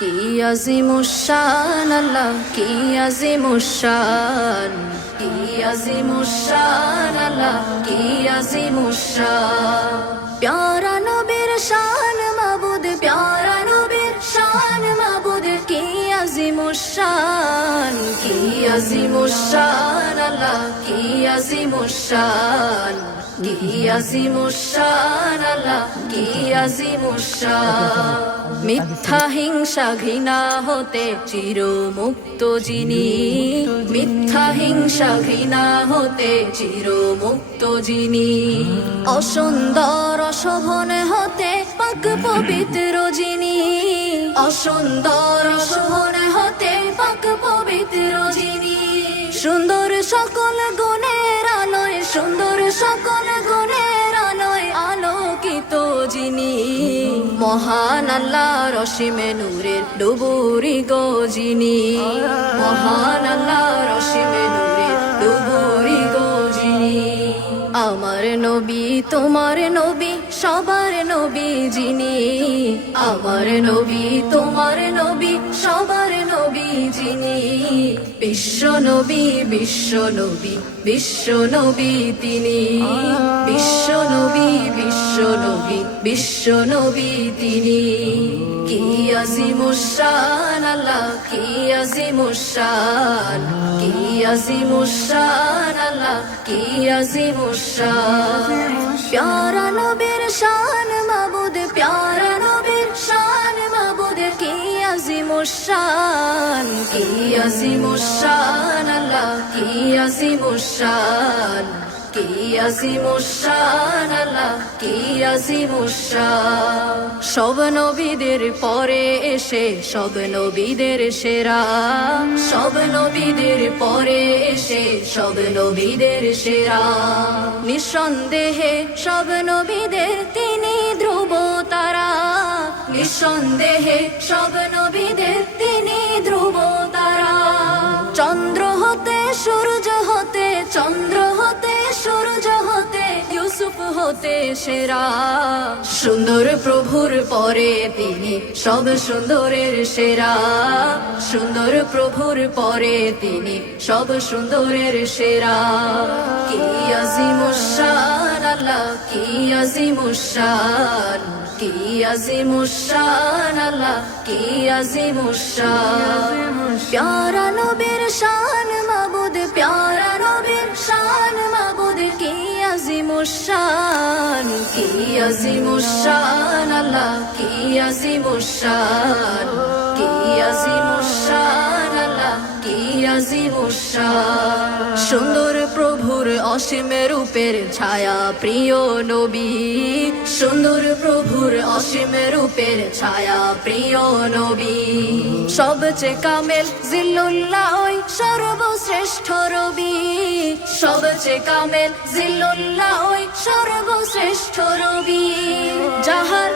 কি আজিমুশান আল্লাহ, কি আজিমুশান, কি আজিমুশান আল্লাহ, কি আজিমুশান। প্যারা নবীর শান মাবুদ, প্যারা নবীর শান মাবুদ, কি আজিমুশান, কি আজিমুশান আল্লাহ, কি আজিমুশান, কি আজিমুশান আল্লাহ, কি আজিমুশান। মিথ্যা হিংসা ঘৃণা হতে চিরমুক্ত যিনি, মিথ্যা হিংসা ঘৃণা হতে চিরমুক্ত যিনি। অসুন্দর অশোভন হতে পাক পবিত্র যিনি, অসুন্দর অশোভন হতে পাক পবিত্র যিনি। সুন্দর সকল গুণের আলোয়, সুন্দর সকল গুণের আলোয় আলোকিত যিনি। মহান আল্লাহর অসীমে নূরের ডুবুরি গো যিনি, মহান আল্লাহর অসীমে নূরের ডুবুরি গো যিনি। আমার নবী তোমার নবী সবার নবী যিনি, আমার নবী তোমার নবী সবার নবী যিনি। বিশ্ব নবী, বিশ্ব নবী, বিশ্ব নবী তিনি। বিশ্ব নবী, বিশ্ব নবী, বিশ্ব নবী তিনি। কি আজিমুশান আল্লাহ, কি আজিমুশান, কি আজিমুশান আল্লাহ, কি আজিমুশান। প্যারা নবীর শান মাবুদ, প্যারা নবীর শান মাবুদ, কি আজিমুশান, কি আজিমুশান আল্লাহ, কি আজিমুশান, কি আজিমুশান আল্লাহ, কি আজিমুশান। সব নবীদের পরে এসে সব নবীদের সেরা, সব নবীদের পরে এসে সব নবীদের সেরা। নিঃসন্দেহে সব নবীদের তিনি ধ্রুব তারা, নিঃসন্দেহে সব নবীদের তিনি ধ্রুব তারা। চন্দ্র হতে সূর্য হতে, চন্দ্র হতে সূর্য হতে, ইউসুফ হতে সেরা। সুন্দর প্রভুর পরে তিনি সব সুন্দরের সেরা, সুন্দর প্রভুর পরে তিনি সব সুন্দরের সেরা। কি আজিমুশান আল্লাহ, কি আজিমুশান, কি আজিমুশান আল্লাহ, কি আজিমুশান। প্যারা নবীর শান মাবুদ, প্যারা নবীর শান মাবুদ, কি আজিমুশান, কি আজিমুশান আল্লাহ, কি আজিমুশান, কি আজিমুশান আল্লাহ, কি আজিমুশান। সুন্দর প্রভুর অসীম রূপের ছায়া প্রিয় নবী, সুন্দর প্রভুর অসীম রূপের ছায়া প্রিয় নবী। সবচেয়ে কামেল জিল্লুল্লাহ ওই সর্বশ্রেষ্ঠ রবি, সবচেয়ে কামেল জিল্লুল্লাহ ওই সর্বশ্রেষ্ঠ রবি। যাহার